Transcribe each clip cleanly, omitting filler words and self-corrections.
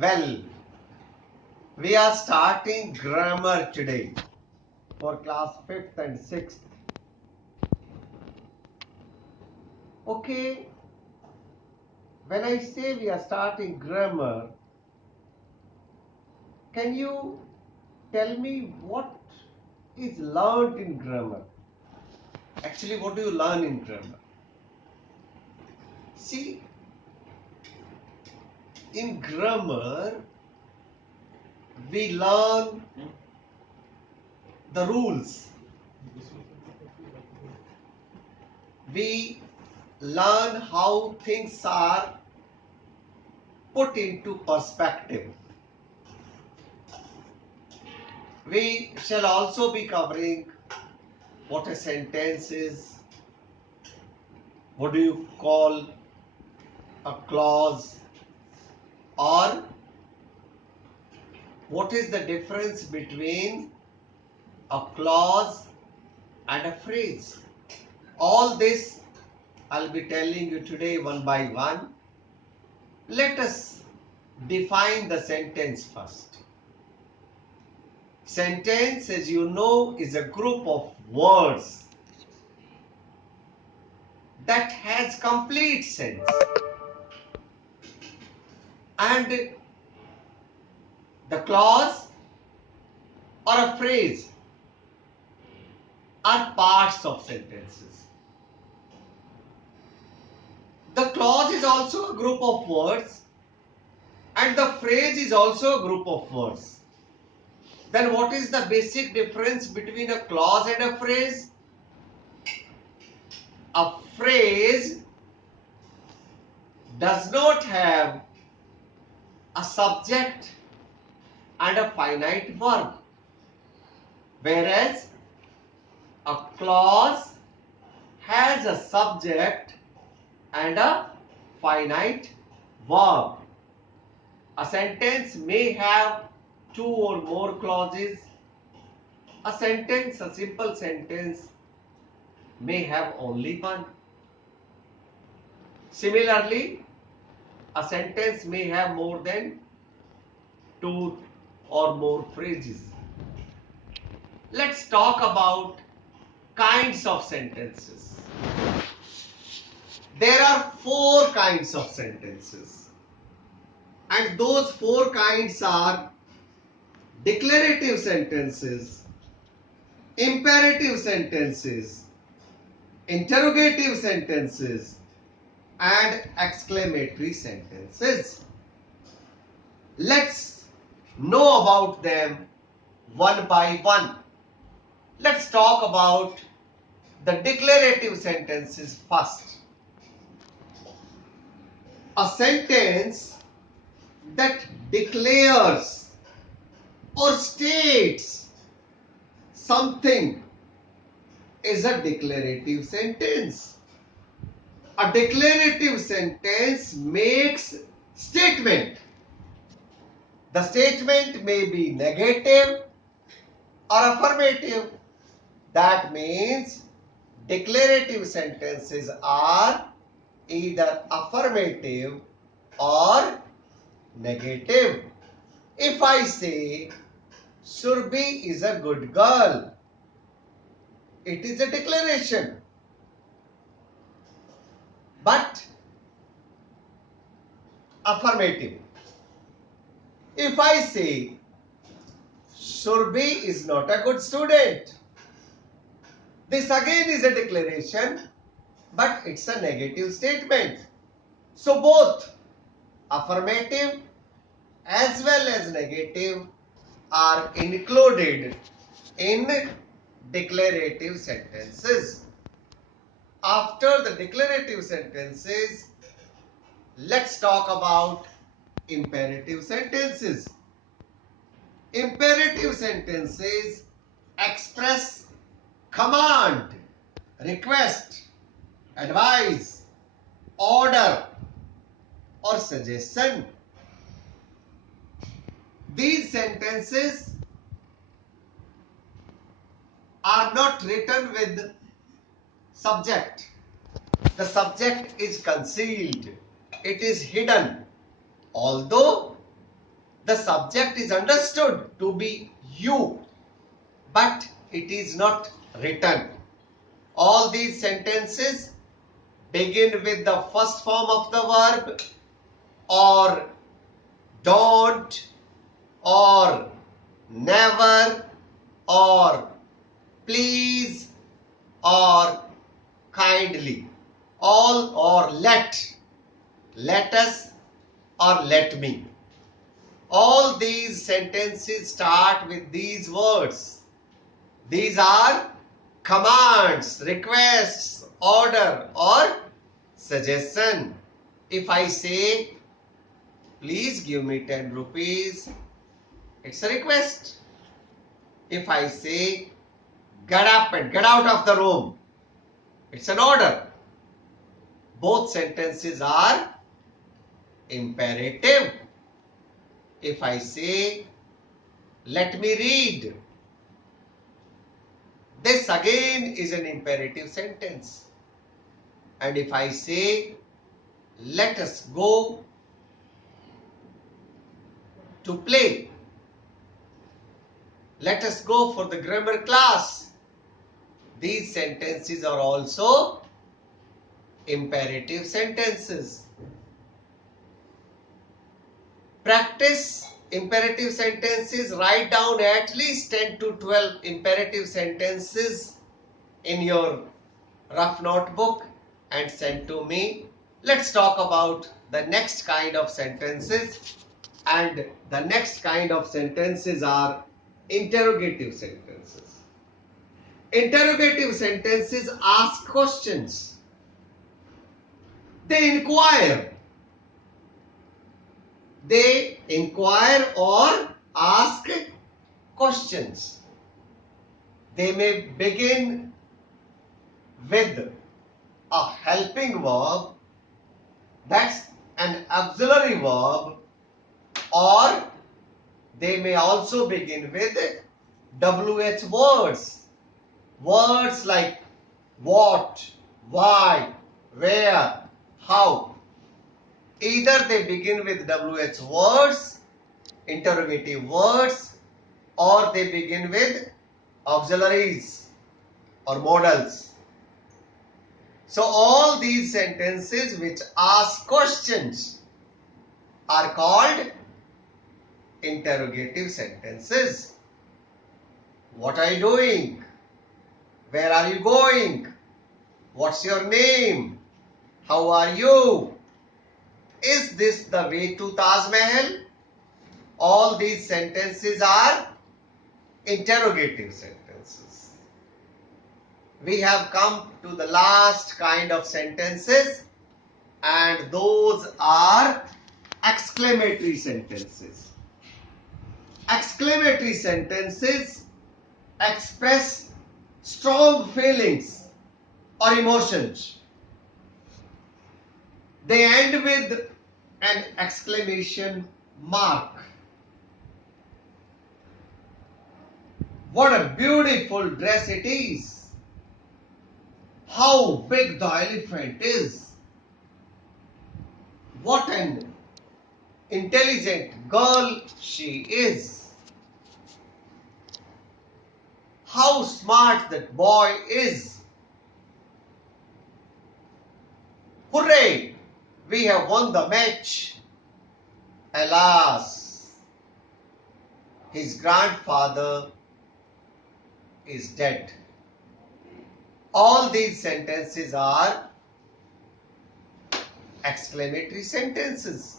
Well, we are starting grammar today for class 5th and 6th. Okay, when I say we are starting grammar, can you tell me what is learned in grammar? Actually, what do you learn in grammar? See, in grammar, we learn the rules. We learn how things are put into perspective. We shall also be covering what a sentence is, what do you call a clause, or what is the difference between a clause and a phrase. All this I'll be telling you today one by one. Let us define the sentence first. Sentence, as you know, is a group of words that has complete sense, and the clause or a phrase are parts of sentences. The clause is also a group of words and the phrase is also a group of words. Then what is the basic difference between a clause and a phrase? A phrase does not have a subject and a finite verb, whereas a clause has a subject and a finite verb. A sentence may have two or more clauses. A simple sentence, may have only one. Similarly, a sentence may have more than two or more phrases. Let's talk about kinds of sentences. There are 4 kinds of sentences, and those 4 kinds are declarative sentences, imperative sentences, interrogative sentences, and exclamatory sentences. Let's know about them one by one. Let's talk about the declarative sentences first. A sentence that declares or states something is a declarative sentence. A declarative sentence makes statement. The statement may be negative or affirmative. That means declarative sentences are either affirmative or negative. If I say Surbi is a good girl, it is a declaration. But affirmative. If I say Surbi is not a good student, this again is a declaration, but it's a negative statement. So both affirmative as well as negative are included in declarative sentences. After the declarative sentences, let's talk about imperative sentences. Imperative sentences express command, request, advice, order, or suggestion. These sentences are not written with subject. The subject is concealed. It is hidden. Although The subject is understood to be you, but it is not written. All these sentences begin with the first form of the verb, or don't, or never, or please, or kindly. All, or let us, or let me. All these sentences start with these words. These are commands, requests, order, or suggestion. If I say, please give me 10 rupees, it's a request. If I say, get up and get out of the room, it's an order. Both sentences are imperative. If I say, let me read, this again is an imperative sentence. And if I say, let us go to play, let us go for the grammar class, these sentences are also imperative sentences. Practice imperative sentences. Write down at least 10 to 12 imperative sentences in your rough notebook and send to me. Let's talk about the next kind of sentences. And the next kind of sentences are interrogative sentences. Interrogative sentences ask questions. They inquire. They inquire or ask questions. They may begin with a helping verb, that's an auxiliary verb, or they may also begin with WH words. Words like what, why, where, how. Either they begin with WH words, interrogative words, or they begin with auxiliaries or modals. So all these sentences which ask questions are called interrogative sentences. What are you doing? Where are you going? What's your name? How are you? Is this the way to Taj Mahal? All these sentences are interrogative sentences. We have come to the last kind of sentences, and those are exclamatory sentences. Exclamatory sentences express strong feelings or emotions. They end with an exclamation mark. What a beautiful dress it is. How big the elephant is. What an intelligent girl she is. How smart that boy is. Hooray! We have won the match. Alas, his grandfather is dead. All these sentences are exclamatory sentences.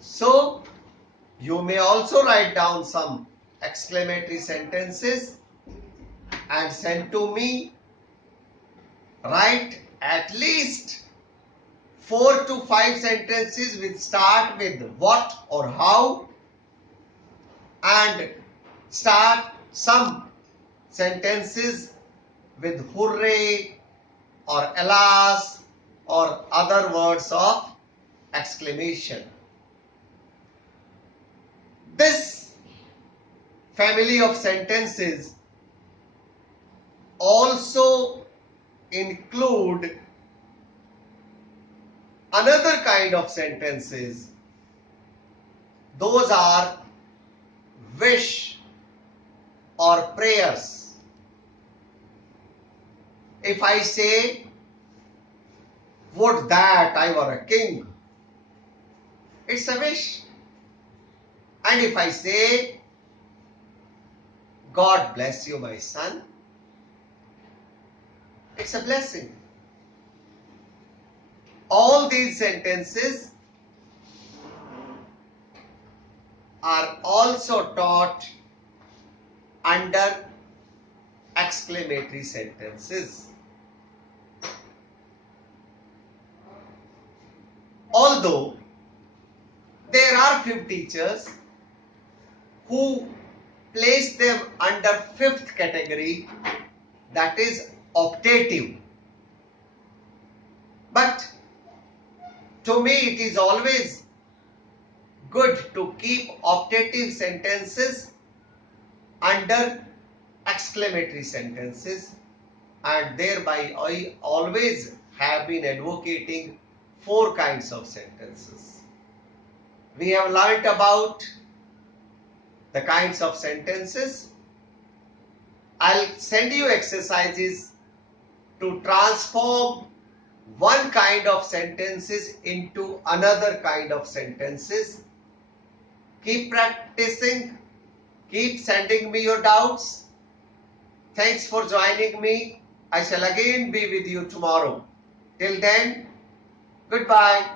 So, you may also write down some exclamatory sentences and send to me. Write at least 4 to 5 sentences which start with what or how, and start some sentences with hooray or alas or other words of exclamation. This family of sentences also include another kind of sentences Those are wish or prayers. If I say, would that I were a king, it's a wish. And if I say, God bless you, my son, it's a blessing. All these sentences are also taught under exclamatory sentences. Although there are few teachers who place them under fifth category, that is optative. But to me it is always good to keep optative sentences under exclamatory sentences, and thereby I always have been advocating 4 kinds of sentences. We have learnt about the kinds of sentences. I'll send you exercises to transform one kind of sentences into another kind of sentences. Keep practicing. Keep sending me your doubts. Thanks for joining me. I shall again be with you tomorrow. Till then, goodbye.